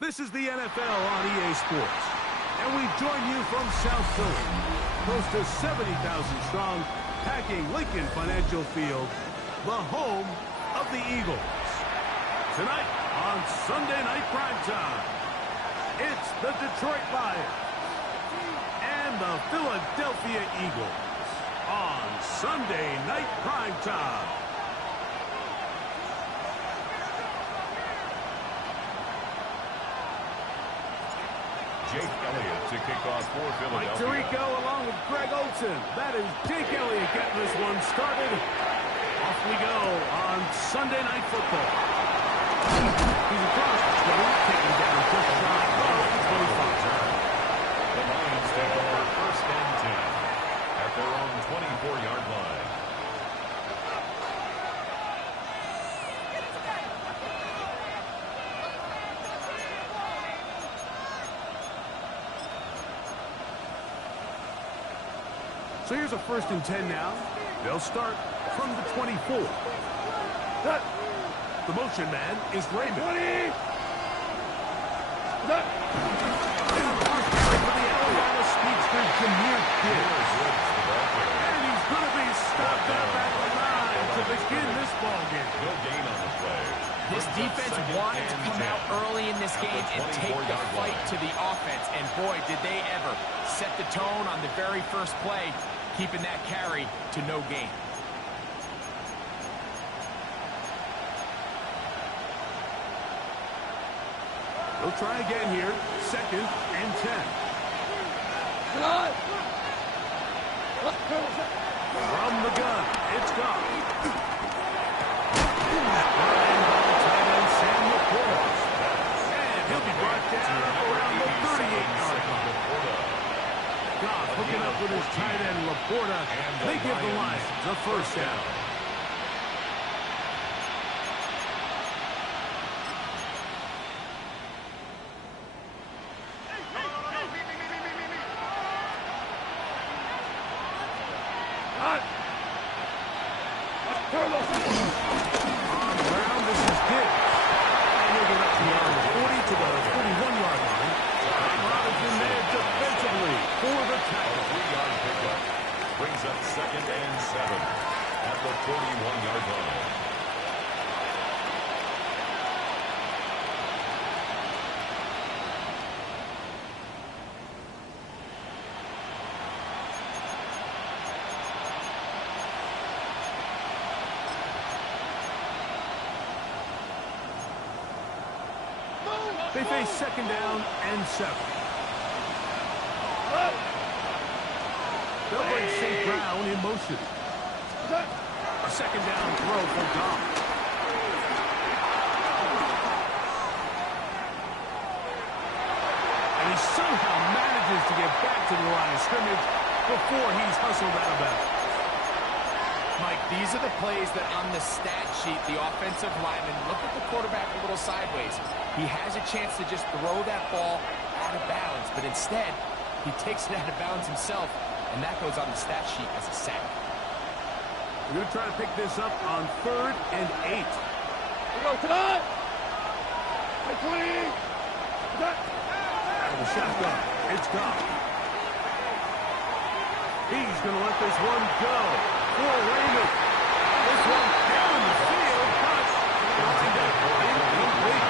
This is the NFL on EA Sports, and we join you from South Philly, close to 70,000 strong, packing Lincoln Financial Field, the home of the Eagles. Tonight on Sunday Night Primetime, it's the Detroit Lions and the Philadelphia Eagles on Sunday Night Primetime. Jake Elliott to kick off for Philadelphia. Mike Tirico along with Greg Olsen. That is Jake Elliott getting this one started. Off we go on Sunday Night Football. He's across the field, taking down just shy of the 25. The Lions take over 1st and 10 at their own 24-yard line. So here's a 1st and 10 now. They'll start from the 24. The motion man is Raymond. 20. For the Alabama speedster, Jameer Gibbs. And he's going to be stopped up at the line to begin this ball game. Good gain on the play. This defense wanted to come out early in this game and take the fight to the offense. And boy, did they ever set the tone on the very first play, keeping that carry to no gain. They'll try again here. 2nd and 10. From the gun, it's gone. And he'll be brought down around the 38-yard line. Goff hooking up with his tight end, Laporta. They give the Lions a 1st down. On the ground, this is Gibbs. And he'll get up beyond the 40 to the 41-yard line. Robinson there defensively for the tackle. 3-yard pickup brings up 2nd and 7 at the 41-yard line. They face 2nd down and 7. They'll bring St. Brown in motion. A 2nd down throw for Goff. And he somehow manages to get back to the line of scrimmage before he's hustled out of bounds. Mike, These are the plays that on the stat sheet, the offensive lineman look at the quarterback a little sideways. He has a chance to just throw that ball out of bounds, but instead, he takes it out of bounds himself, and that goes on the stat sheet as a sack. We're going to try to pick this up on 3rd and 8. We go tonight. Hey, clean. Out of the shotgun. It's gone. He's going to let this one go for Raymond. This one down the field, but lined up incomplete.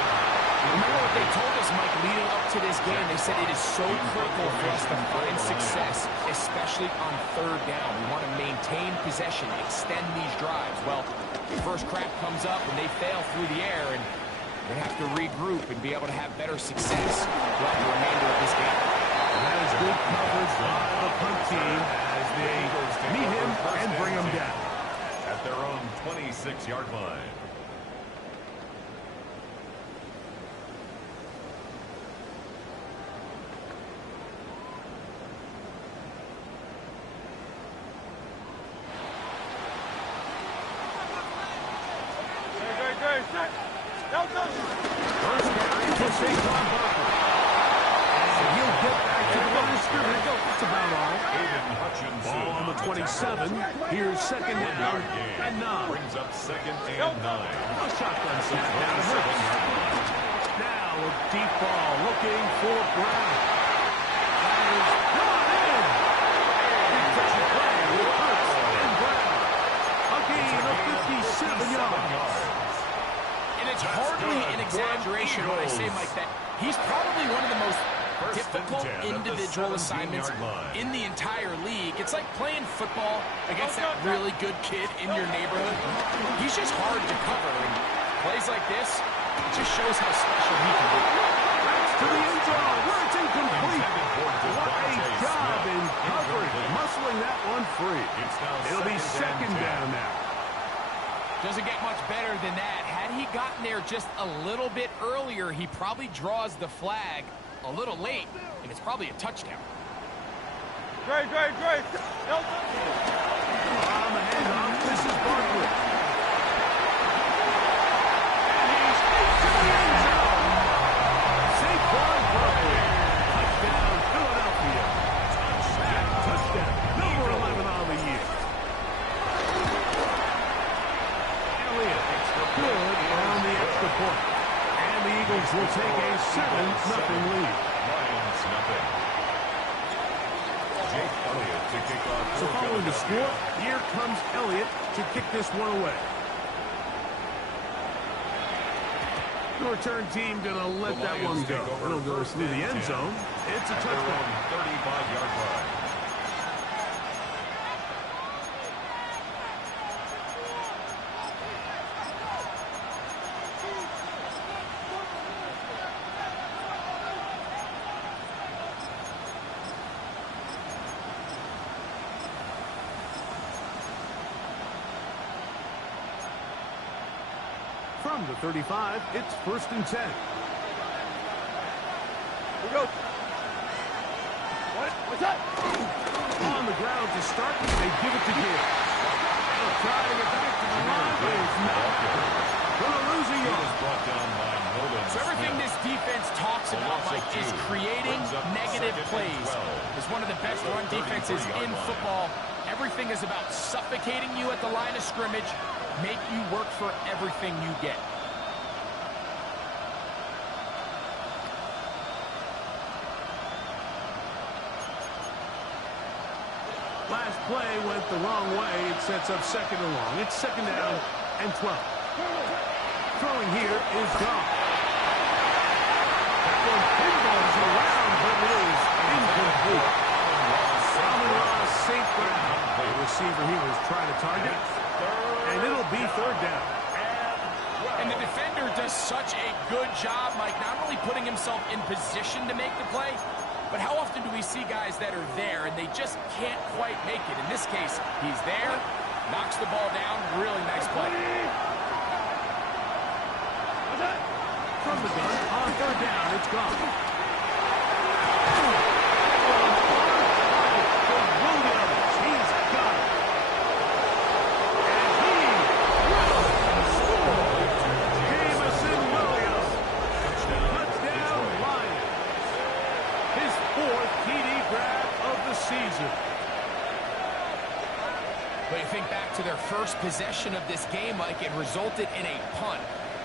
Remember what they told us, Mike, leading up to this game. They said it is so critical for us to find success, especially on 3rd down. We want to maintain possession, extend these drives. Well, the first crack comes up, and they fail through the air, and they have to regroup and be able to have better success throughout the remainder of this game. And that is good coverage by the punt team as they meet him and bring him down. At their own 26-yard line. First down to Saquon Barkley. And he'll get back to the line of scrimmage. That's about all. Ball on the 27. Here's 2nd down and 9. Brings up 2nd and 9. A shotgun snap down to Hurts. Now a deep ball looking for Brown. That is brought in. Big touchy play with Hurts and Brown. A gain of 57 yards. And it's hardly an exaggeration when I say, Mike, that he's probably one of the most difficult individual assignments in the entire league. It's like playing football against that really good kid in your neighborhood. He's just hard to cover, and plays like this, it just shows how special he can be. To the end zone, where it's incomplete. What a job in covering, muscling that one free. It'll be 2nd down now. Doesn't get much better than that. Had he gotten there just a little bit earlier, he probably draws the flag a little late, and it's probably a touchdown. Great. On the handoff, this is Barkley. And he's into the end zone. Saquon Barkley. Touchdown, Philadelphia. Touchdown. Number 11 on the year. Elliott, good on the extra point. And the Eagles will take a 7-0 lead. Lions nothing. Jake Elliott to kick off. So following the score, here comes Elliott to kick this one away. The return team going to let that one go. It'll go through the end zone. It's a touchdown. 35-yard line. From the 35, it's 1st and 10. We go. What's that? On the ground to start, they give it to Gibbs. They'll try to get back to the line, but it's not. Gonna lose a yard. Brought down by Nolan. So everything this defense talks about, Mike, is creating negative plays. It's one of the best run defenses in football. Everything is about suffocating you at the line of scrimmage, make you work for everything you get. Last play went the wrong way. It sets up 2nd and long. It's 2nd down and 12. Throwing here is gone. That one pinballs around, but it is incomplete. Ross St. Brown, the receiver he was trying to target, and it'll be 3rd down. And the defender does such a good job, Mike, not only putting himself in position to make the play, but how often do we see guys that are there and they just can't quite make it? In this case, he's there, knocks the ball down, really nice play. From the gun, on 3rd down, it's gone. Williams, he's got it. And But you think back to their first possession of this game, Mike, it resulted in a punt.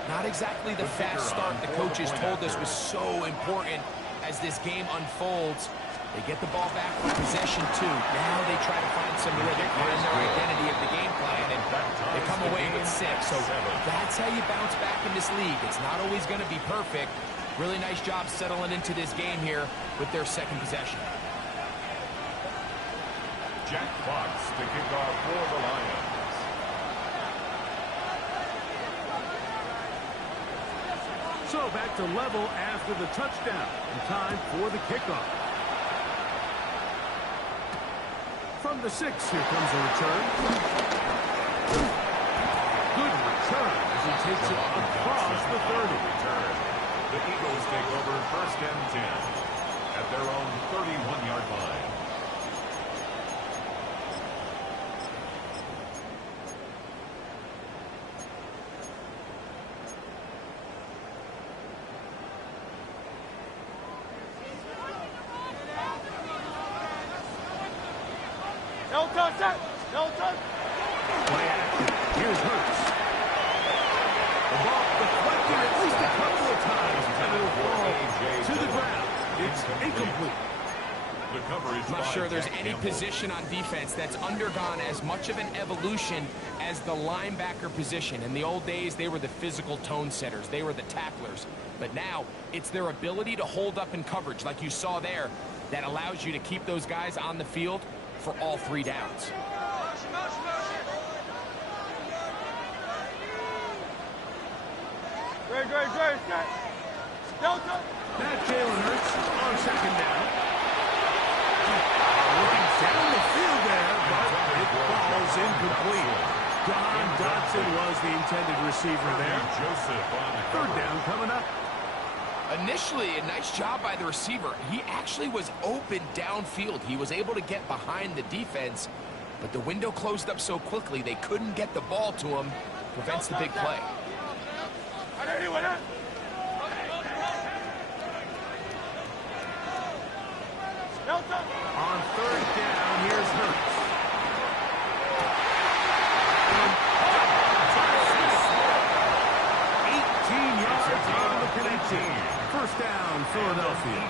Not exactly the fast start the coaches told us was so important as this game unfolds. They get the ball back for possession 2. Now they try to find some rhythm, find their identity of the game plan, and they come away with 6. So that's how you bounce back in this league. It's not always going to be perfect. Really nice job settling into this game here with their second possession. Jack Fox to kick off for the Lions. So back to level after the touchdown. And time for the kickoff. From the 6, here comes a return. Good return as he takes it across the 30. The Eagles take over 1st and 10 at their own 31-yard line. No touch, no touch. Play action. Here's Hurts. The ball deflected at least a couple of times, and it'll fall to the ground. It's incomplete. I'm not sure there's any position on defense that's undergone as much of an evolution as the linebacker position. In the old days, they were the physical tone setters. They were the tacklers. But now, it's their ability to hold up in coverage, like you saw there, that allows you to keep those guys on the field for all 3 downs. Great. Delta. Now Jalen Hurts on 2nd down. Looking down the field there, but it falls incomplete. Don Dotson was the intended receiver there. Joseph on the 3rd down coming up. Initially, a nice job by the receiver. He actually was open downfield. He was able to get behind the defense, but the window closed up so quickly they couldn't get the ball to him. Prevents the big play. On 3rd down, here's Hurts. 18 yards on the connection. 1st down, Philadelphia.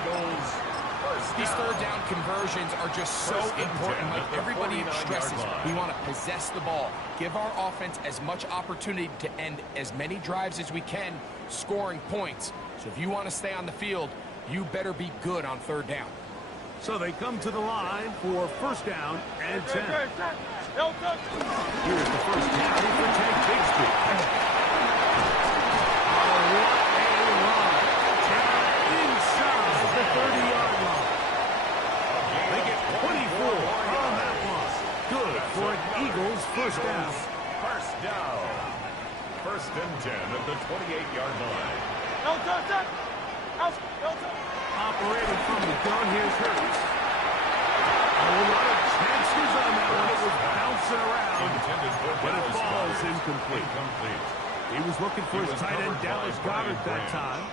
These 3rd down conversions are just so important. Like everybody stresses, we want to possess the ball, give our offense as much opportunity to end as many drives as we can, scoring points. So if you want to stay on the field, you better be good on 3rd down. So they come to the line for 1st down and 10. Here's the 1st down for Tank Bigsby. Oh, what a run. Down inside the 30-yard line. They get 24 on that one. Good for an Eagles 1st down. 1st and 10 at the 28-yard line. Operating from the gun, here's Hurts. A lot of chances on that one. It was bouncing around, but it falls incomplete. He was looking for his tight end, Dallas Goedert, that time.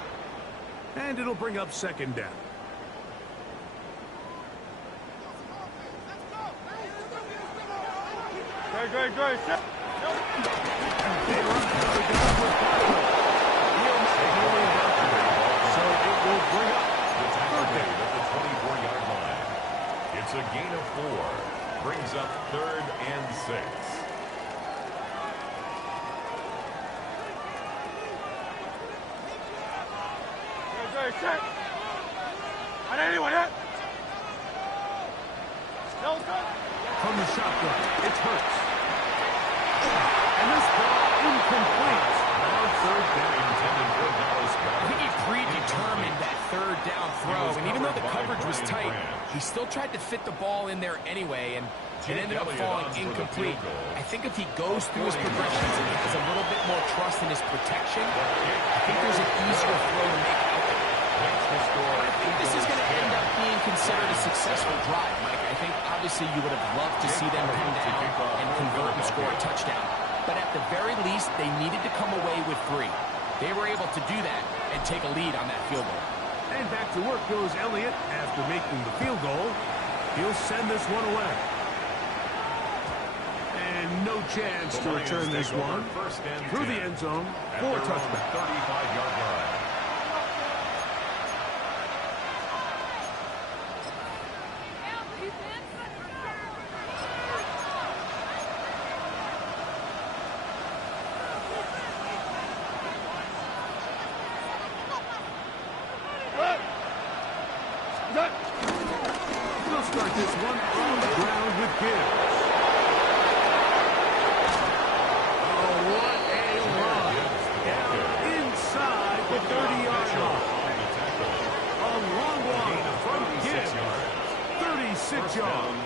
And it'll bring up 2nd down. Great. They run out of the gun with Butler. He'll make it only about 3. So it will bring up the tackle made at the 24-yard line. It's a gain of 4. Brings up 3rd and 6. Set. On anyone yet? From the shotgun, it's Hurts. And this ball incomplete. On 3rd down. I think he predetermined that 3rd down throw, and even though the coverage was tight, he still tried to fit the ball in there anyway, and it ended up falling incomplete. I think if he goes through his progressions and he has a little bit more trust in his protection, I think there's an easier throw to make out there. I think this is going to end up being considered a successful drive, Mike. I think obviously you would have loved to see them come down and convert and score a touchdown. But at the very least, they needed to come away with 3. They were able to do that and take a lead on that field goal. And back to work goes Elliott after making the field goal. He'll send this one away. chance to return this one through the end zone for a touchback. 35-yard line. They'll start this one on the ground with Gibbs. Oh, what a run. Down inside the 30-yard line. A long one from Gibbs. 36 yards.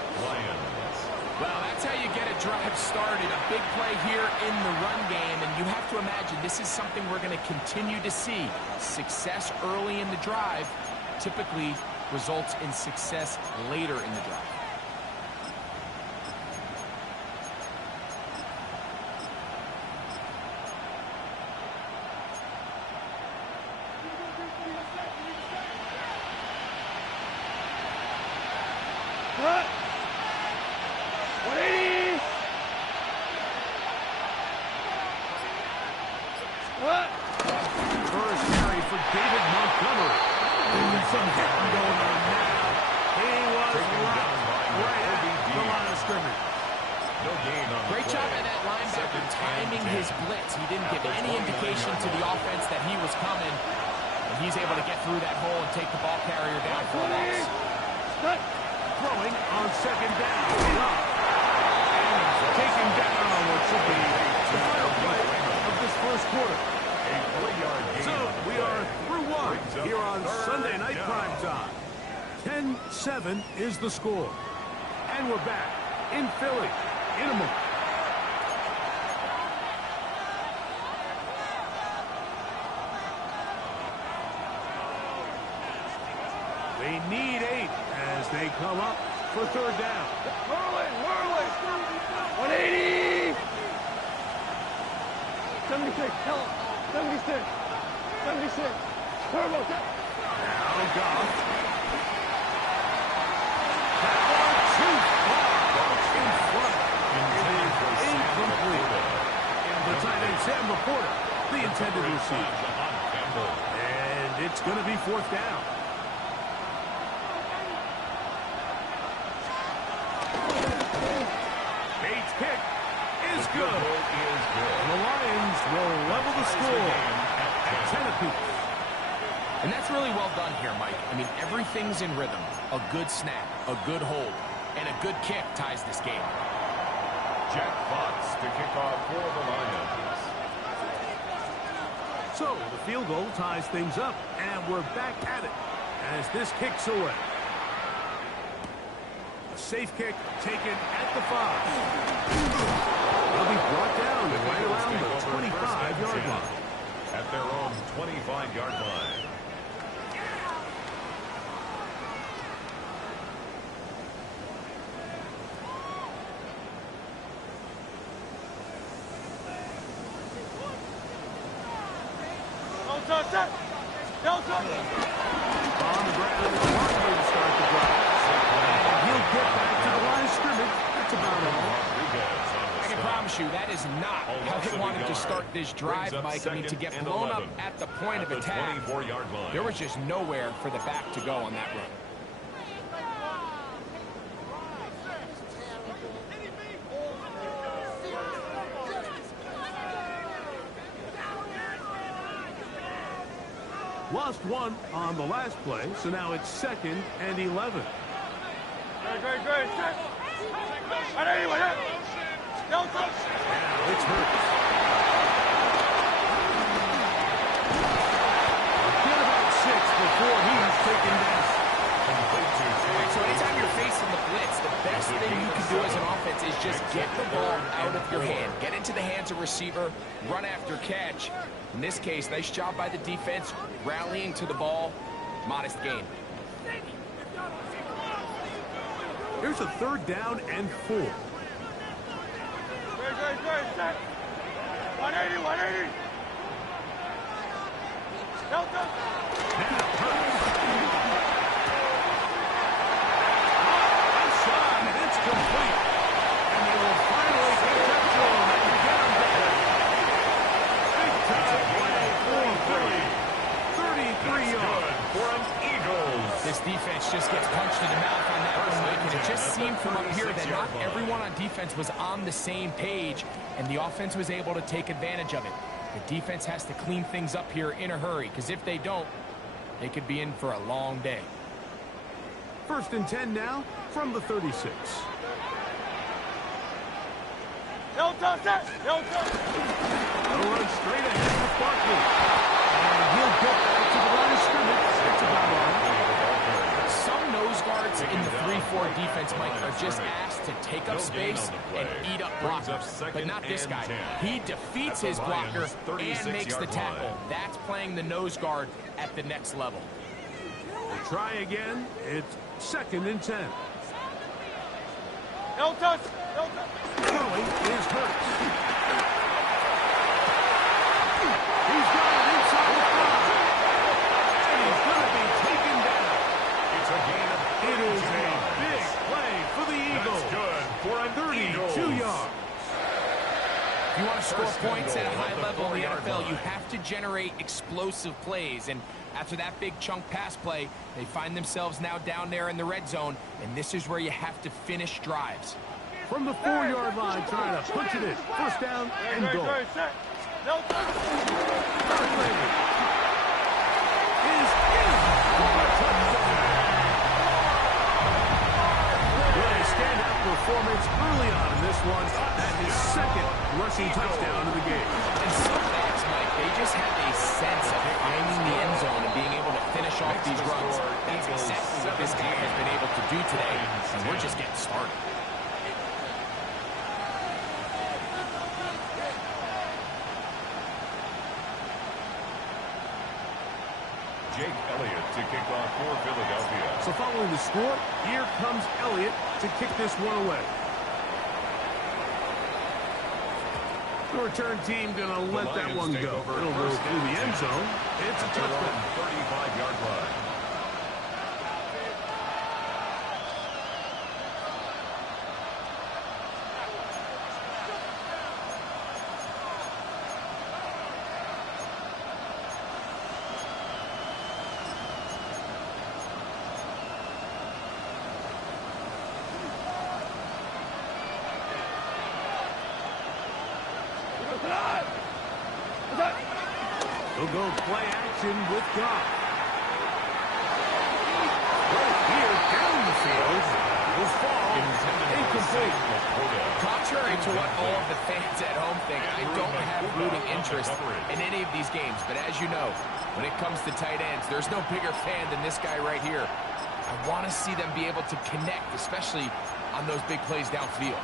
Well, that's how you get a drive started. A big play here in the run game, and you have to imagine this is something we're going to continue to see. Success early in the drive typically results in success later in the drive. Cut. 180. Cut. First carry for David Montgomery. Some hitting going on now. He was right at the line of scrimmage. No gain on the Great play. job by that linebacker timing his blitz. He didn't give any indication to the offense that he was coming. And he's able to get through that hole and take the ball carrier down for a loss. Cut. Throwing on second down. And he's taken down on what should be the final play of this first quarter. A 3-yard gain. So we are through one here on Sunday Night Primetime. 10-7 is the score. And we're back in Philly in a moment. They need 8 as they come up for third down. Whirling. 180. 76. Tell him. 76. 76. Turbo. Now Goff. That one too far. In front. It is incomplete. The tight end Sam Laporta, the intended receiver. And it's going to be fourth down. Bates' kick is good. And the Lions will level the score at 10 apiece. And that's really well done here, Mike. I mean, everything's in rhythm. A good snap, a good hold, and a good kick ties this game. Jack Fox to kick off for the Lions. So the field goal ties things up, and we're back at it as this kicks away. A safe kick taken at the 5. They'll be brought down right around the 25-yard line. At their own 25-yard line. Delta set. Delta. On the ground, it's Hartman to start the drive. And he'll get back to the line of scrimmage. That's about all. I can promise you that is not how they wanted to start this drive, Mike. I mean, to get blown up at the point of attack, there was just nowhere for the back to go on that run. Lost one on the last play, so now it's 2nd and 11. Great. Set. 180. Delta. Now it's Hurts. Get about 6 before he's taken down. So anytime you're facing the blitz, the best thing you can do as an offense is just get the ball out of your hand. Get into the hands of receiver, run after catch. In this case, nice job by the defense, rallying to the ball. Modest gain. Here's a 3rd down and 4. Great. Set. 180. Delta. Now Hurts. Outside, and it's complete. And they will finally get that throw just gets punched in the mouth on that one, Mike, and it just seemed from up here that not everyone on defense was on the same page, and the offense was able to take advantage of it. The defense has to clean things up here in a hurry, because if they don't, they could be in for a long day. 1st and 10 now from the 36. No touch that. No touch. They'll run straight ahead with Barkley. And he'll get back to the line of scrimmage. It's about on. Some nose guards in the 3-4 defense, Mike, are just asked to take up space and eat up blockers. But not this guy. He defeats his blocker and makes the tackle. That's playing the nose guard at the next level. We'll try again. It's 2nd and 10. No touch. No touch. Throwing is Hurts. He's got it inside the 5. And he's going to be taken down. It's a gain of It is a big play for the Eagles. That's good for an 32 yards. If you want to score points at a high level in the NFL, you have to generate explosive plays. And after that big chunk pass play, they find themselves now down there in the red zone, and this is where you have to finish drives. From the 4-yard line, trying to punch it in. 1st down and goal. Set. No touch. Barkley is in for a touchdown. With a standout performance early on in this one, at his 2nd rushing touchdown of the game. And some backs, Mike, they just have a sense of finding the end zone and being able to finish off these runs. That's exactly what this guy has been able to do today, and we're just getting started. Jake Elliott to kick off for Philadelphia. So following the score, here comes Elliott to kick this one away. The return team going to let that one go. It'll go through the end zone. It's a touchdown. 35-yard line. He'll go play action with Goff. Right here, down the field, will fall incomplete. Contrary to what all of the fans at home think, I don't have rooting interest in any of these games. But as you know, when it comes to tight ends, there's no bigger fan than this guy right here. I want to see them be able to connect, especially on those big plays downfield.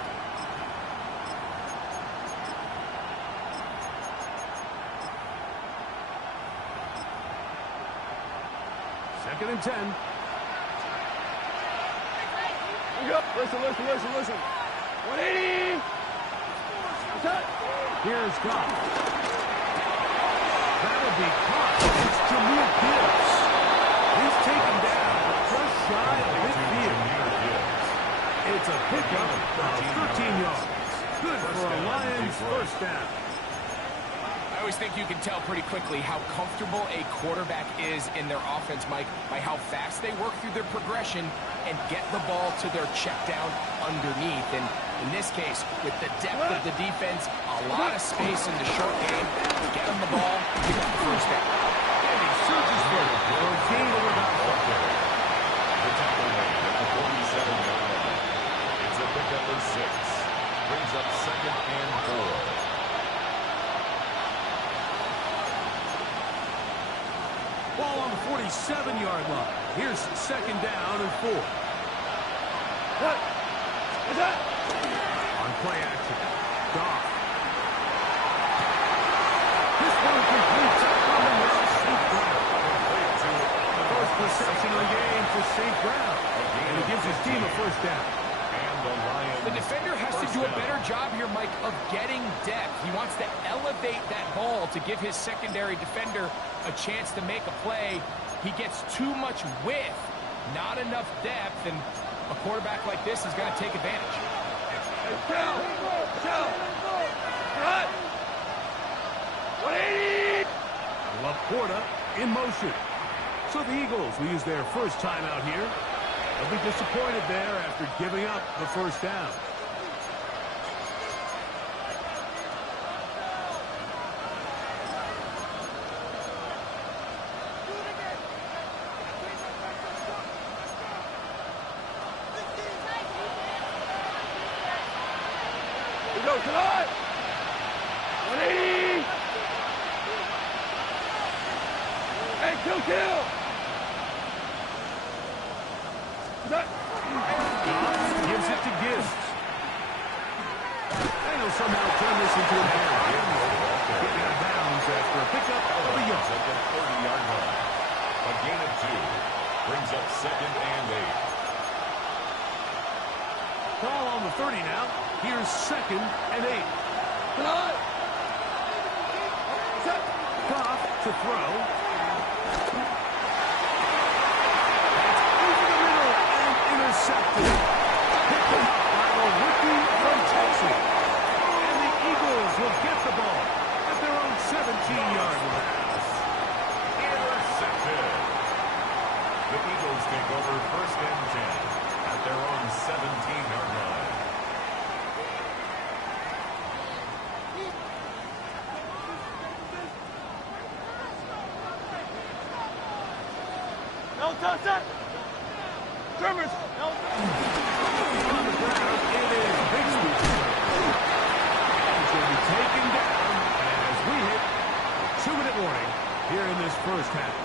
Second and 10. Listen. 180. Here's Goff. That'll be caught. It's Jameer Gibbs. He's taken down just shy of midfield. It's a pickup of 13 yards. Good for a Lions first down. I always think you can tell pretty quickly how comfortable a quarterback is in their offense, Mike, by how fast they work through their progression and get the ball to their check down underneath. And in this case, with the depth of the defense, a lot of space in the short game, get them the ball, pick up the first down. And he surges forward for a gain of about 4. The tackle made at the 47-yard line. It's a pickup of 6. Brings up 2nd and 4. Ball on the 47-yard line. Here's 2nd down and 4. What? What's that? On play action. Goff. This one completes on the run. St. Brown. First reception of the game for St. Brown. And he gives his team a first down. The defender has to do a better job here, Mike, of getting depth. He wants to elevate that ball to give his secondary defender a chance to make a play. He gets too much width, not enough depth, and a quarterback like this is going to take advantage. Down. 180. Laporta in motion. So the Eagles will use their first timeout here. They'll be disappointed there after giving up the first down. Go, come on! 180! Hey, kill! Gives it to Gibbs. And he'll somehow turn this into a carry. Getting out of bounds after a pickup of a yard. At the 30-yard line. A gain of 2. Brings up 2nd and 8. Ball on the 30 now. Here's 2nd and 8. Come on! Goff to throw. Intercepted. Picked up by the rookie from Texas. And the Eagles will get the ball at their own 17-yard line. Intercepted. The Eagles take over 1st and 10 at their own 17-yard line. No touch! Tremors! No On the ground, it is Bixby's turn. He's going to be taken down as we hit a 2-minute warning here in this first half.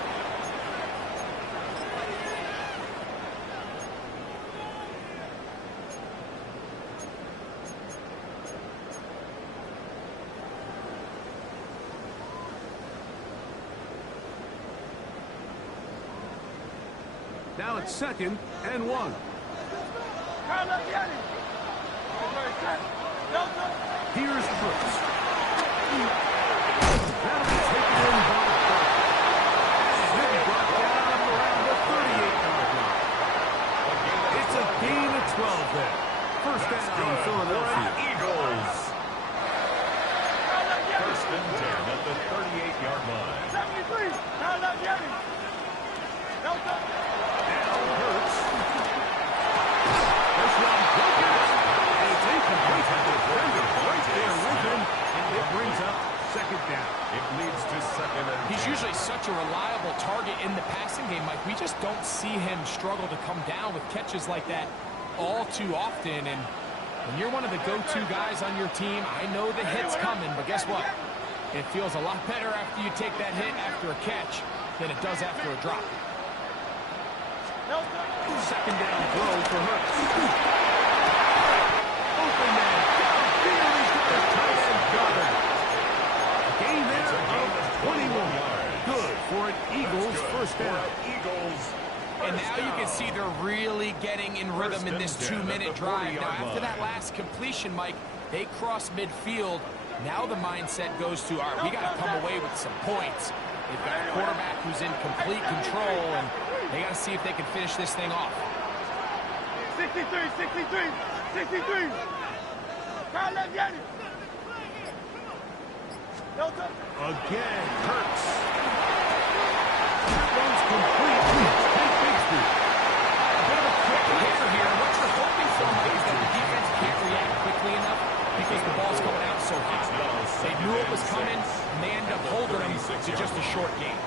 Now it's 2nd and 1. Here's Brooks. That'll be taken in by Brown. He'll be brought down around the 38-yard line. It's a gain of 12 there. First down, Philadelphia. Eagles. 1st and 10 at the 38-yard line. 73! No touch! Hurts. This one broken. And it's incomplete. The defender right there with him. And it brings up 2nd down. It leads to 2nd and 10. He's usually such a reliable target in the passing game, Mike. We just don't see him struggle to come down with catches like that all too often. And when you're one of the go-to guys on your team, I know the hit's coming, but guess what? It feels a lot better after you take that hit after a catch than it does after a drop. 2nd down throw for Hurts. Open man. Downfield. He's got a tight end Goddard. Gain there of 21. Good for an Eagles first down. Eagles. And now you can see they're really getting in rhythm in this 2-minute drive. Now, after that last completion, Mike, they cross midfield. Now the mindset goes to, all right, we got to come away with some points. They've got a quarterback who's in complete control, and they got to see if they can finish this thing off. 63! No touch! Again, Hurts. That one's complete. Take Bixby. A bit of a quick hitter here. What you're hoping for, Mike, is that the defense can't react quickly enough because the ball's coming out so hot. They knew it was coming, and they end up holding them to just a short game.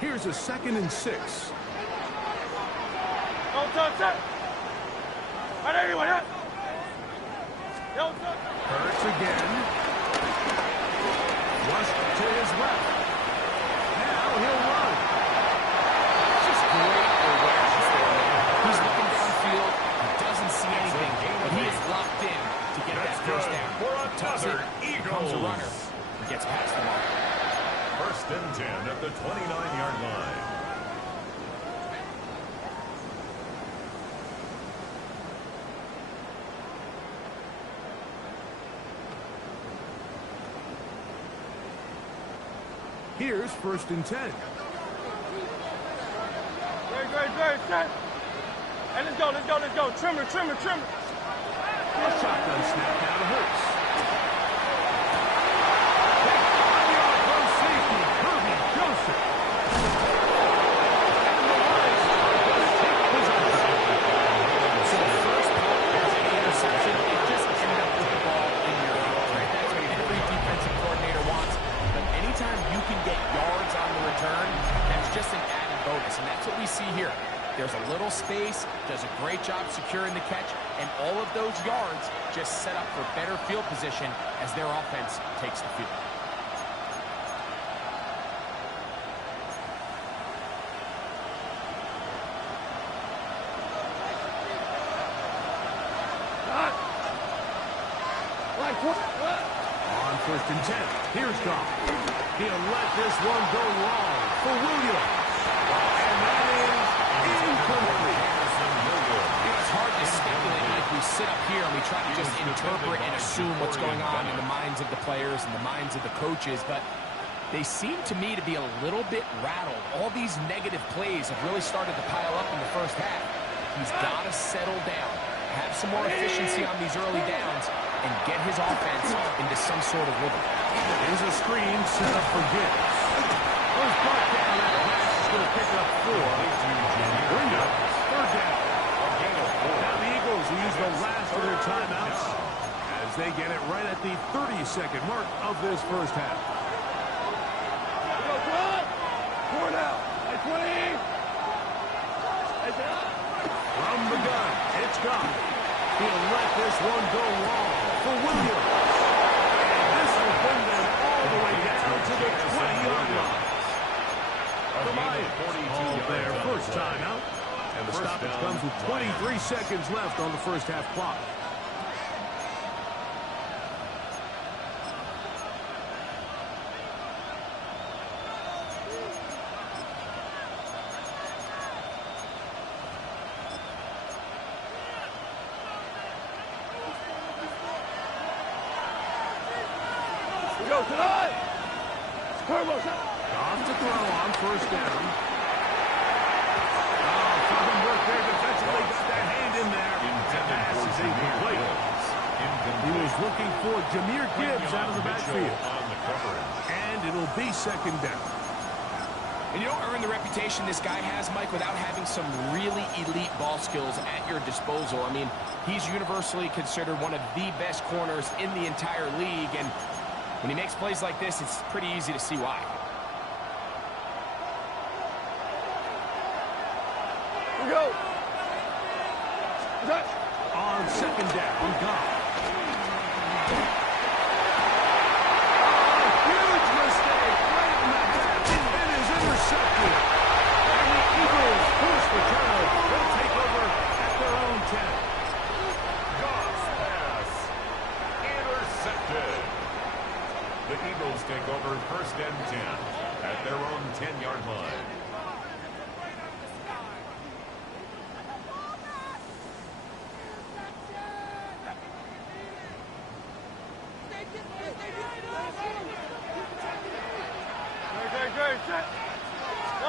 Here's a 2nd and 6. No touch! Right everyone, huh? No touch! Hurts again. Rushed to his left. Now he'll run. Just great awareness there. He's looking downfield. He doesn't see anything, but he is locked in to get that first down. Tucks it, becomes a runner, and gets past the mark. 1st and 10 at the 29-yard line. Here's 1st and 10. Very set. Hey, let's go. Trimmer. A shotgun snap now to Hurts. Safety, Kirby Joseph. does a great job securing the catch, and all of those yards just set up for better field position as their offense takes the field. On 1st and 10, here's Goff. He'll let this one go long for Williams. And that is incomplete. It's hard to speculate like we sit up here and we try to just interpret and assume what's going on in the minds of the players and the minds of the coaches, but they seem to me to be a little bit rattled. All these negative plays have really started to pile up in the first half. He's got to settle down, have some more efficiency on these early downs, and get his offense into some sort of rhythm. Here's a screen set up for Gibbs. Goes back down that pass is going to pick up 4. Williams, 3rd down. Now the Eagles will use the last of their timeouts as they get it right at the 30-second mark of this first half. From the gun, it's Goff. He'll let this one go long for Williams. And this will bring them all the way down to the 20-yard line. The Lions call their first timeout. And the stoppage comes with 23 seconds left on the first half clock. Off to throw on 1st down. Something worked there defensively. Got that hand in there. And pass is incomplete. He was looking for Jahmyr Gibbs out of the backfield. And it'll be 2nd down. And you don't earn the reputation this guy has, Mike, without having some really elite ball skills at your disposal. I mean, he's universally considered one of the best corners in the entire league, and when he makes plays like this, it's pretty easy to see why. Here we go. On 2nd down, Goff. Huge mistake right in the half. It is intercepted. And the Eagles force the turnover. They'll take over at their own 10. Goff's pass intercepted. The Eagles take over 1st and 10 at their own 10-yard line.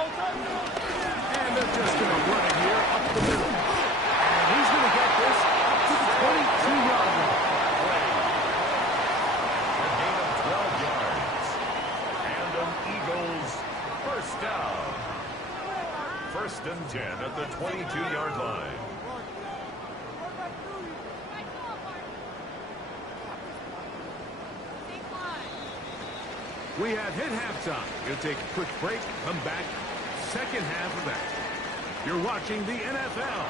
And they're just going to run it here up the middle. And he's going to get this up to the 22-yard line. A gain of 12 yards. And an Eagles first down. 1st and 10 at the 22-yard line. We have hit halftime. We'll take a quick break, come back, 2nd half of that. You're watching the NFL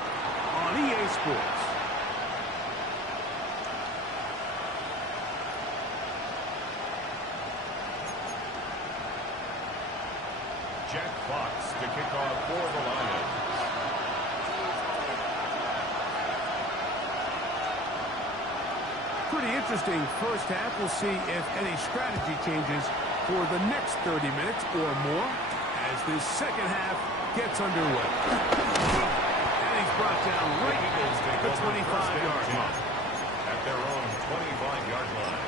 on EA Sports. Jack Fox to kick off for the Lions. Pretty interesting first half. We'll see if any strategy changes for the next 30 minutes or more as this 2nd half gets underway. And he's brought down right at the 25-yard line. At their own 25-yard line.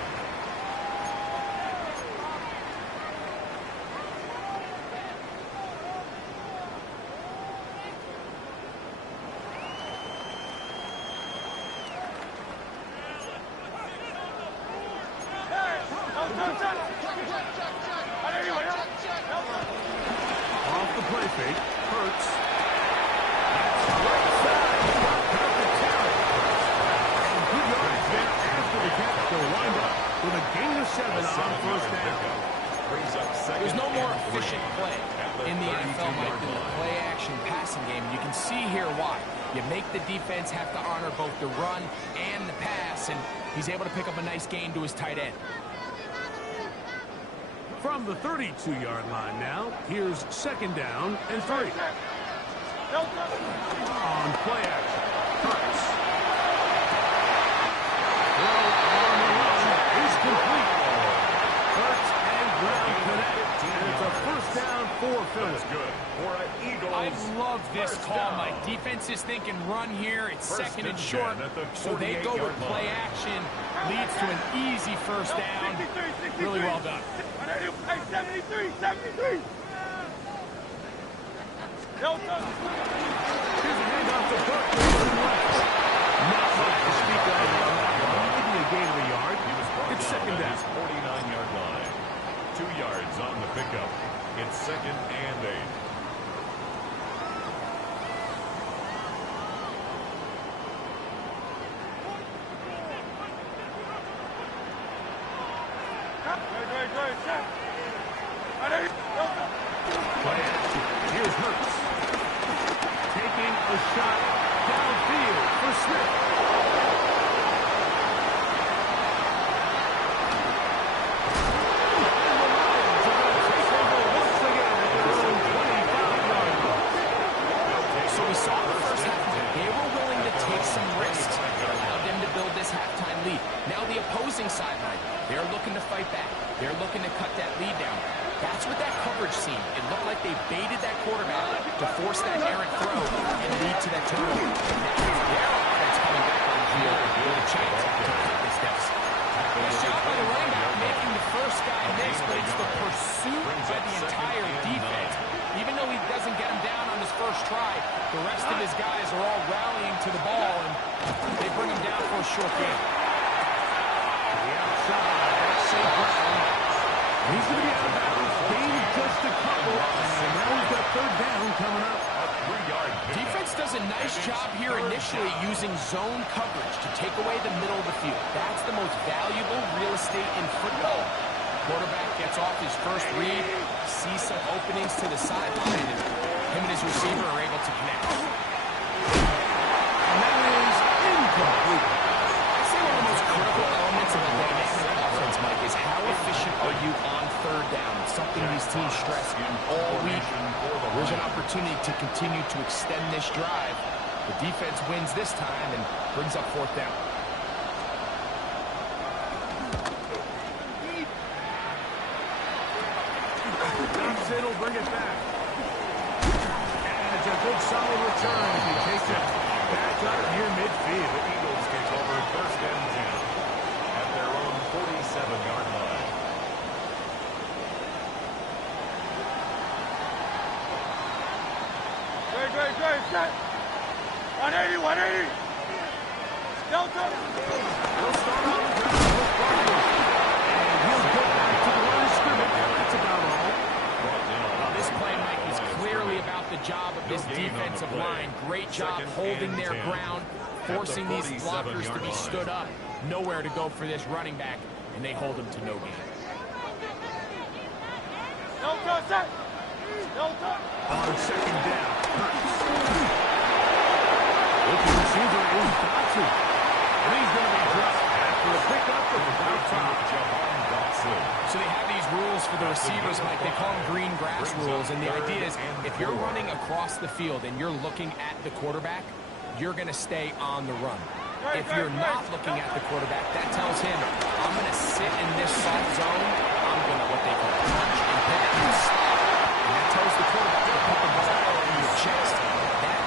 Off the play fake, Hurts. That's right side. Got the carry. And good yards there after the catch. They'll wind up You make the defense have to honor both the run and the pass, and he's able to pick up a nice gain to his tight end. From the 32-yard line now, here's 2nd down and 3. On play action, Hurts. Throw on the run is complete. Hurts and Brown connect, and it's a 1st down for Philly. That's good for an Eagles. I love this call. My defense is thinking run here. It's 2nd and short, so they go with play action. Leads to an easy 1st down. Really well done. 73, 73. Here's a handoff to Burke. Not much to speak of on that one. Maybe a gain of a yard. It's 2nd down. 49-yard line. 2 yards on the pickup. It's 2nd and 8. Play action. Here's Hurts. Taking a shot downfield for Smith. So we saw the first half. They were willing to take some risks. It allowed them to build this halftime lead. Now the opposing sideline, they're looking to fight back. They're looking to cut that lead down. That's what that coverage seemed. It looked like they baited that quarterback to force that errant throw and lead to that turnover. Now their offense coming back on the field with a chance to cut this deficit. Nice job by the running back making the first guy miss, but it's the pursuit by the entire defense. Even though he doesn't get him down on his first try, the rest of his guys are all rallying to the ball, and they bring him down for a short game. The outside, that's St. Brown. He's going to be out of bounds. Gain just a couple, and now we've got 3rd down coming up. A 3-yard pickup. Defense does a nice job here initially using zone coverage to take away the middle of the field. That's the most valuable real estate in football. Quarterback gets off his first read, sees some openings to the sideline, and him and his receiver are able to connect. And that is incomplete. I'd say one of the most critical elements of a dynamic offense, Mike, is how efficient are you on 3rd down? It's something these teams stress all week. There's an opportunity to continue to extend this drive. The defense wins this time and brings up 4th down. Johnson will bring it back. And it's a good solid return as he takes it back out near midfield. The Eagles take over 1st and 10 at their own 47-yard line. Great, set. 180, 180. Delta. He'll start on the ground. And he'll go back to the line of scrimmage. That's about all. This play, Mike, is clearly about the job of this defensive line. Great job holding their ground, forcing these blockers to be stood up. Nowhere to go for this running back, and they hold him to no gain. Delta, set. Delta. On 2nd down, Hurts. Looking receiver is Dotson. And he's going to be dropped after a pickup of about 5. So they have these rules for the receivers, Mike. They call them green grass rules, and the idea is if you're running across the field and you're looking at the quarterback, you're going to stay on the run. If you're not looking at the quarterback, that tells him, I'm going to sit in this soft zone. I'm going to what they call punch and pivot and stop. And that tells the quarterback to put the ball in your chest. That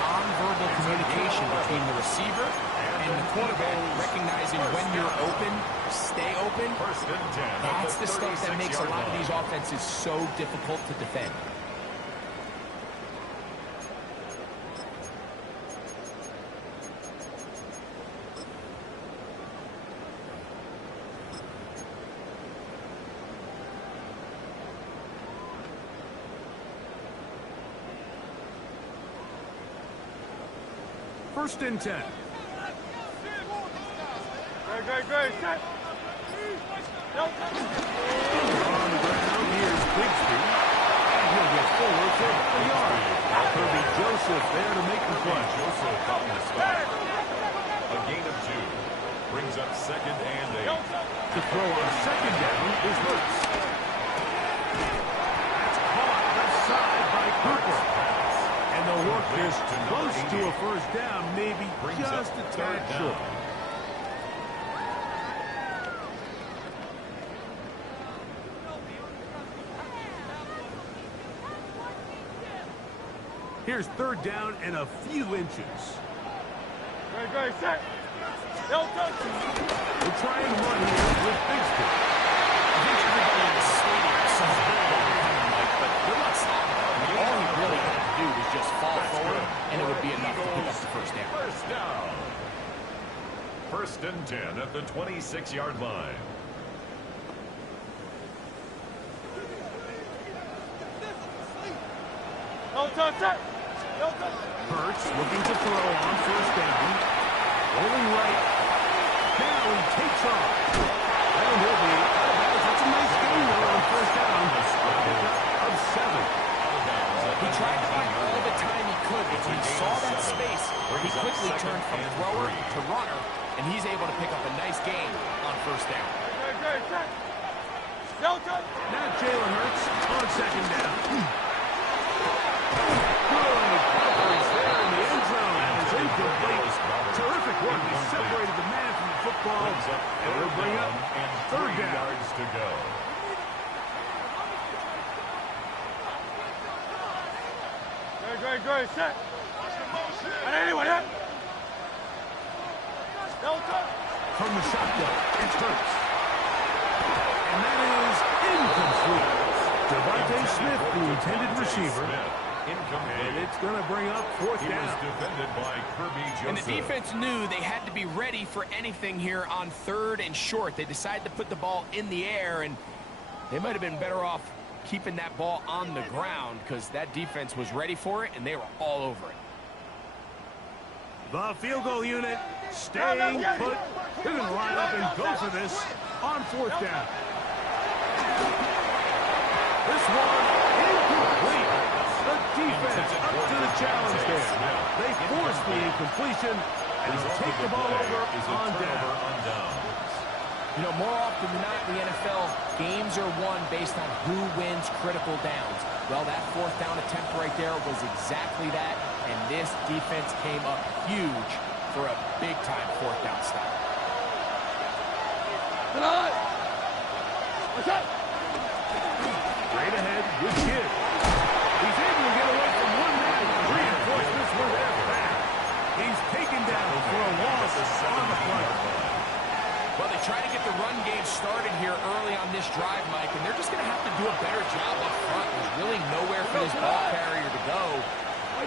nonverbal communication between the receiver and the quarterback, recognizing when you're open, stay open. 1st and 10. That's the stuff that makes a lot of these offenses so difficult to defend. First and 10. Great, set. On the ground, here's Bigsby. And he'll get forward for about a yard. Kirby Joseph there to make the play. Joseph on the stop. A gain of 2. Brings up 2nd and 8. To throw on 2nd down is Hurts. That's caught left side by Cooper. And they'll work this close to a first down, maybe just a tad short. Here's 3rd down and a few inches. Great, set. We'll try and run here with Bigsby. I think everybody in the stadium saw that, but good luck stopping him. All he really had to do was just fall forward, and it would be enough to pick up the first down. First down. 1st and 10 at the 26-yard line. Hurts looking to throw on 1st down. Rolling right. Now he takes off. And he'll be out of bounds. That's a nice gain there on 1st down. Of 7. He tried to buy all the time he could, but when he saw that space, he quickly turned from thrower to runner, and he's able to pick up a nice gain on 1st down. Now Jalen Hurts on 2nd down. Good coverage there in the end zone. That is incomplete. Terrific work. He separated the man from the football. And it'll bring up 3rd down. Yards to go. Great, set. And anyway, From the shotgun, it's Hurts. And that is incomplete. Devontae Smith, the intended receiver. And it's going to bring up 4th down. He was defended by Kirby Joseph. And the defense knew they had to be ready for anything here on 3rd and short. They decided to put the ball in the air, and they might have been better off keeping that ball on the ground because that defense was ready for it, and they were all over it. The field goal unit staying put. They're going to line up and go for this on 4th down. This one incomplete. The defense up to the challenge there. They force the incompletion and take the ball over on down. You know, more often than not in the NFL, games are won based on who wins critical downs. Well, that 4th down attempt right there was exactly that, and this defense came up huge for a big-time 4th down stop. Straight ahead with Kidd. He's able to get away from one man. Reinforcements were there for that. He's taken down for a loss on the play. Well, they try to get the run game started here early on this drive, Mike, and they're just going to have to do a better job up front. There's really nowhere for this ball carrier to go.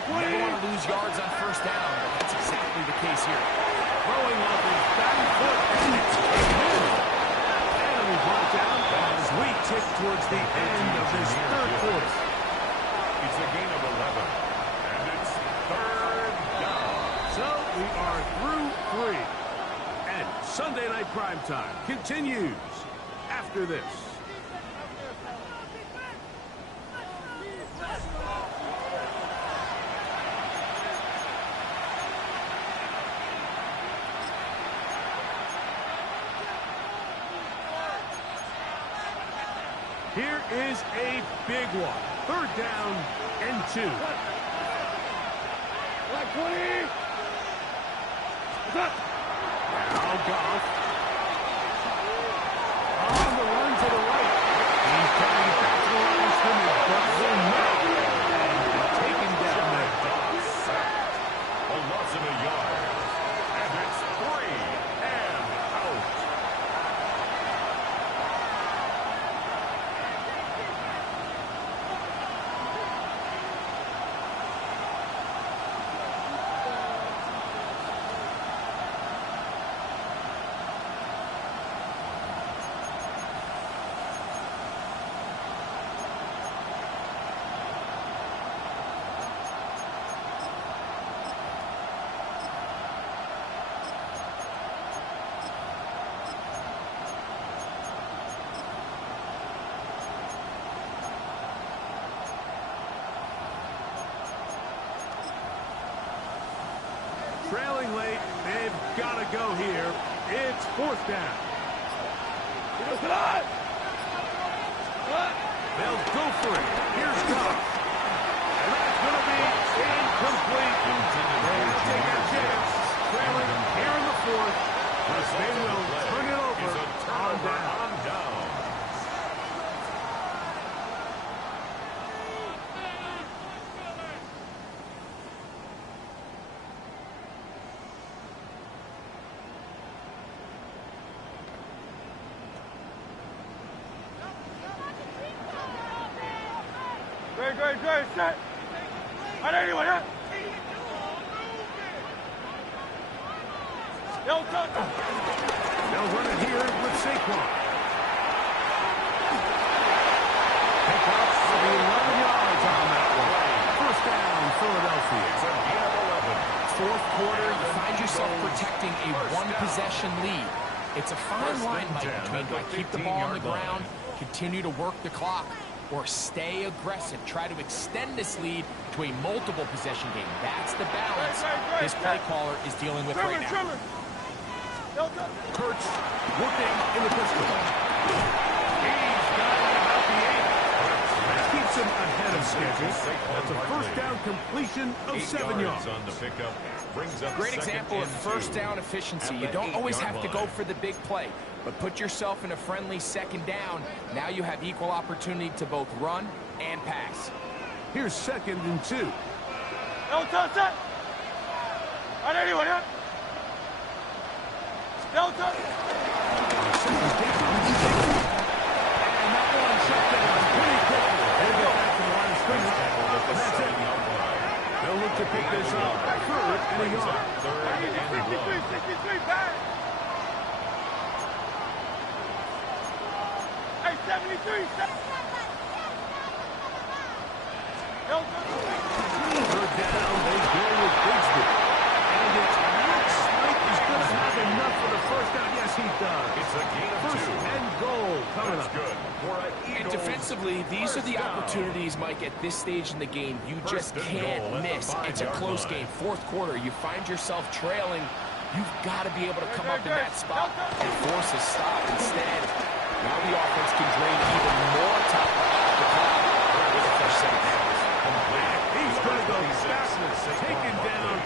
Never want to lose yards on 1st down, but that's exactly the case here. Throwing off his back foot, and it's taken. And we brought down as we tick towards the end of this 3rd quarter. It's a gain of 11, and it's 3rd down. So we are through 3. And Sunday Night Primetime continues after this. Here is a big one. 3rd down and 2. Like 20. Now Goff. On the run to the right. He's coming back to the line of scrimmage, but will not. And taken down there. A loss of a yard. And it's 3 and out. trailing late. They've got to go here. It's fourth down. They'll go for it. Here's Goff. And that's going to be incomplete. They'll take a chance. Trailing here in the fourth. They will turn it over on down. Great, set. All right, anyone, yeah? They'll run it here with Saquon. Pick up for the 11 yards on that one. First down, Philadelphia. Fourth quarter, you find yourself protecting a one-possession lead. It's a fine line, Mike, between do I keep the ball on the ground, continue to work the clock, or stay aggressive, try to extend this lead to a multiple possession game. That's the balance this play caller is dealing with right now. Kurtz working in the pistol. He's got it about the 8. That keeps him ahead of schedule. That's a first down completion of 7 yards. On the pickup. Brings up Great example of first down efficiency. You don't always have to go for the big play, but put yourself in a friendly second down. Now you have equal opportunity to both run and pass. Here's 2nd and 2. All right, anyone, yeah? And that one shut down pretty quickly. They'll get back to the line of scrimmage. That's it. They'll look to pick this up. 3rd and a yard. 63, back. Hey, 73, 3rd down, they go with Bigsby. And it looks like he's going to have enough for the first down. Yes, he does. It's a gain of 2. First and goal coming up. Good. And defensively, these are the opportunities, Mike, at this stage in the game you just can't miss. It's a close game. Fourth quarter, you find yourself trailing. You've got to be able to come up in that spot and force a stop. Instead, now the offense can drain even more time off the clock with a fresh set of downs. He's going to go fastness, taken down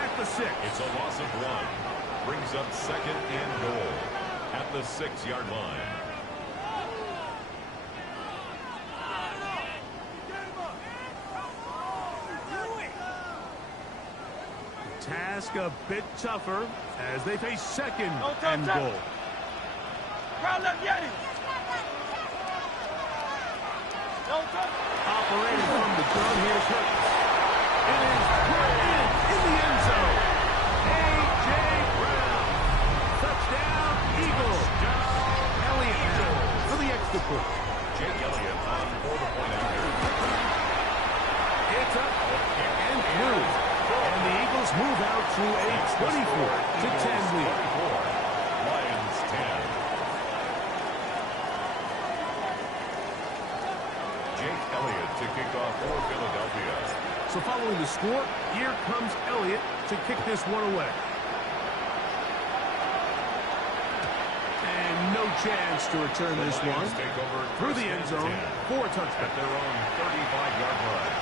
at the 6. It's a loss of 1. Brings up 2nd and goal at the 6-yard line. Task a bit tougher as they face 2nd and goal. Operating from the gun, here's Hurts. It is put in the end zone. A.J. Brown. Touchdown, Eagles. Elliott for the extra point. Jake Elliott on for the point after. It's up and through. And the Eagles move out to a 24-10 lead. Lions 10. Jake Elliott to kick off for Philadelphia. So following the score, here comes Elliott to kick this one away. And no chance to return this one. Through the end zone for a touchdown. At their own 35-yard line.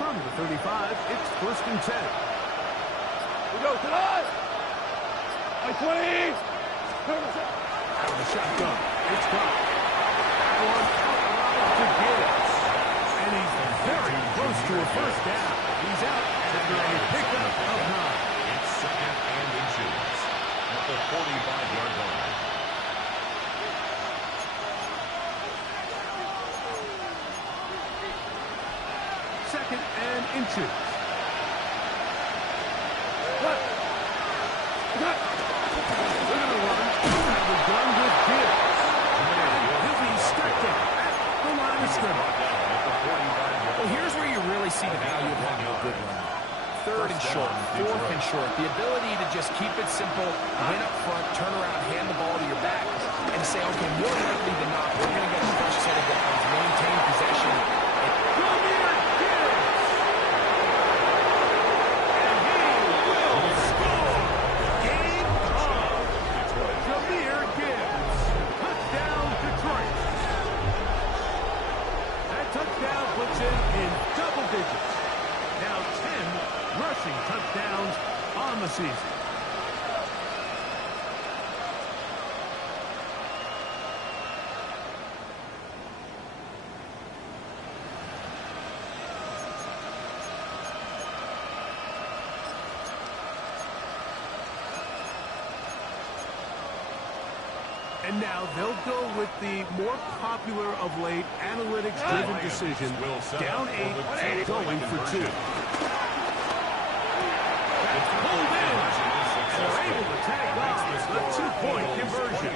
From the 35, it's 1st and 10. We go to the 20. Out of the shotgun. It's got that one out to Gibbs. And he's very close to a first down. He's out after a pickup of 9. It's 2nd and inches at the 45-yard line. inches. They're going to run. Have a gun with Gibbs. He'll be stripped at the line of scrimmage. Well, here's where you really see the value of having a good run. Third and short, fourth and short. The ability to just keep it simple, win up front, turn around, hand the ball to your back, and say, okay, more likely than not, we're going to get a fresh set of downs, maintain possession. Touchdowns on the season. And now they'll go with the more popular of late analytics-driven decision. Down 8, going for 2. Pulled in, and they're able to tag off the 2-point conversion.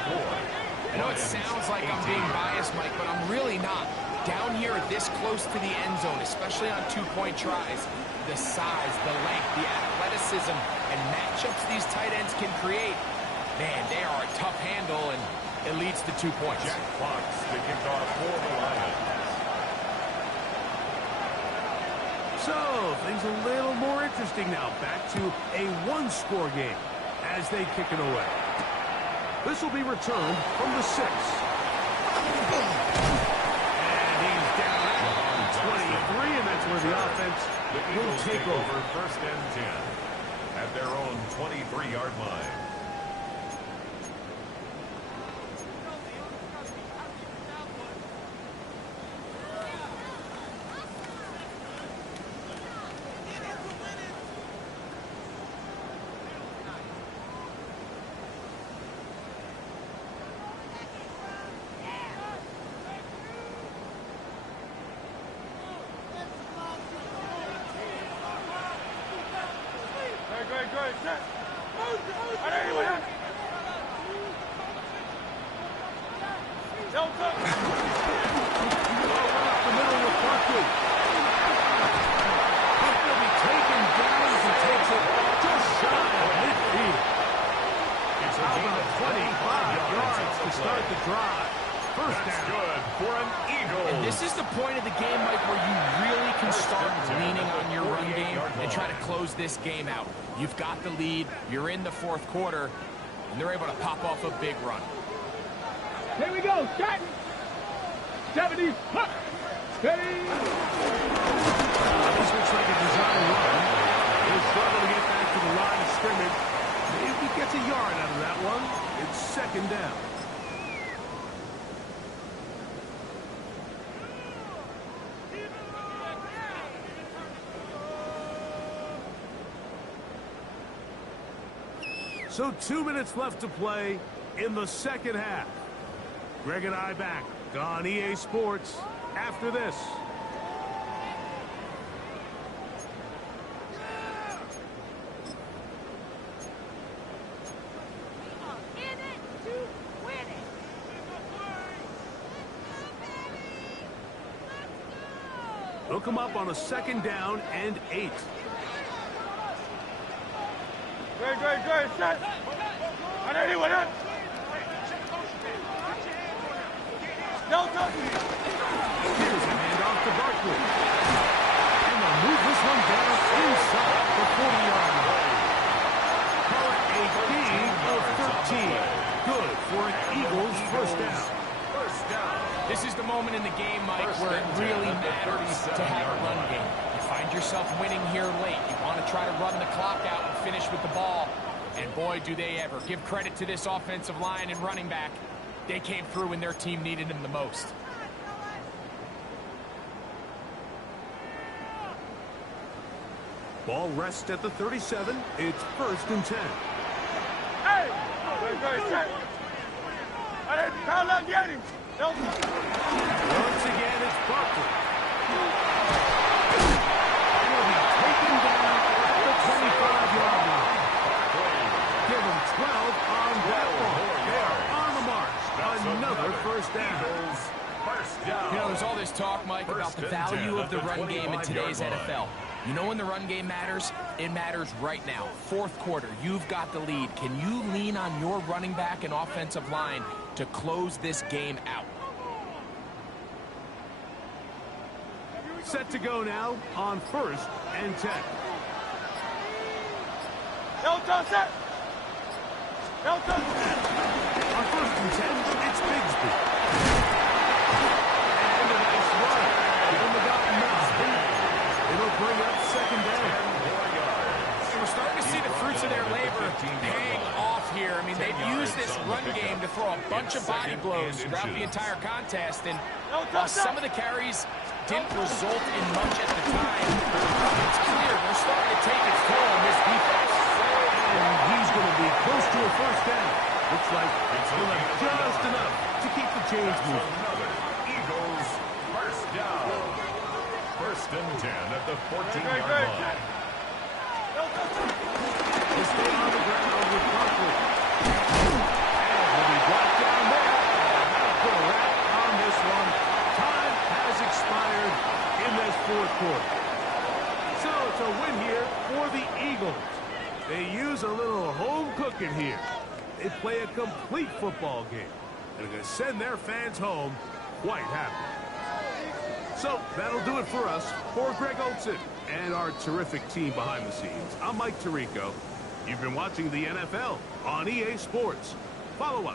I know it sounds like I'm being biased, Mike, but I'm really not. Down here this close to the end zone, especially on 2-point tries, the size, the length, the athleticism, and matchups these tight ends can create, man, they are a tough handle, and it leads to 2 points. Jack Fox to kick off for the Lions. So, things a little more interesting now. Back to a one-score game as they kick it away. This will be returned from the 6. And he's down at 23, and that's where the offense will take over. First and 10 at their own 23-yard line. This game out. You've got the lead. You're in the fourth quarter, and they're able to pop off a big run. Here we go. Shot. 70. Steady. This looks like a design run. He'll struggle to get back to the line of scrimmage. Maybe he gets a yard out of that one. It's second down. So 2 minutes left to play in the second half. Greg and I back on EA Sports after this. They'll come up on a second down and 8. Good, set. On anyone in. Delta. Here's a handoff to Barkley. And they'll move this one down inside the 40-yard line. Call it a gain of 13. Good for an Eagles first down. This is the moment in the game, Mike, where it really matters to have a run game. You find yourself winning here late. You want to try to run the clock out and finish with the ball. And boy, do they ever. Give credit to this offensive line and running back. They came through when their team needed them the most. Ball rests at the 37. It's first and 10. Hey! Good, set. I didn't foul out the enemy. Once again, it's Barkley. And he'll be about the value of the run game in today's NFL. You know when the run game matters? It matters right now. Fourth quarter, you've got the lead. Can you lean on your running back and offensive line to close this game out? Set to go now on 1st and 10. Elton, set. Elton. On 1st and 10, it's Bigsby. And a nice run. Give him about nothing. It'll bring up 2nd down. So we're starting to see the fruits of their labor paying off here. I mean, they've used this run game to throw a bunch of body blows throughout the entire contest. And while some of the carries didn't result in much at the time, it's clear they're starting to take its toll on this defense. And he's going to be close to a 1st down. Looks like he'll have just enough to keep the chains moving. Eagles 1st down. 1st and 10 at the 14-yard line. He'll stay on the ground with Barkley. And he'll be brought down there. That'll put a wrap on this one. Time has expired in this 4th quarter. So it's a win here for the Eagles. They use a little home cooking here. They play a complete football game. They're going to send their fans home quite happy. So that'll do it for us. For Greg Olson and our terrific team behind the scenes, I'm Mike Tirico. You've been watching the NFL on EA Sports. Follow us.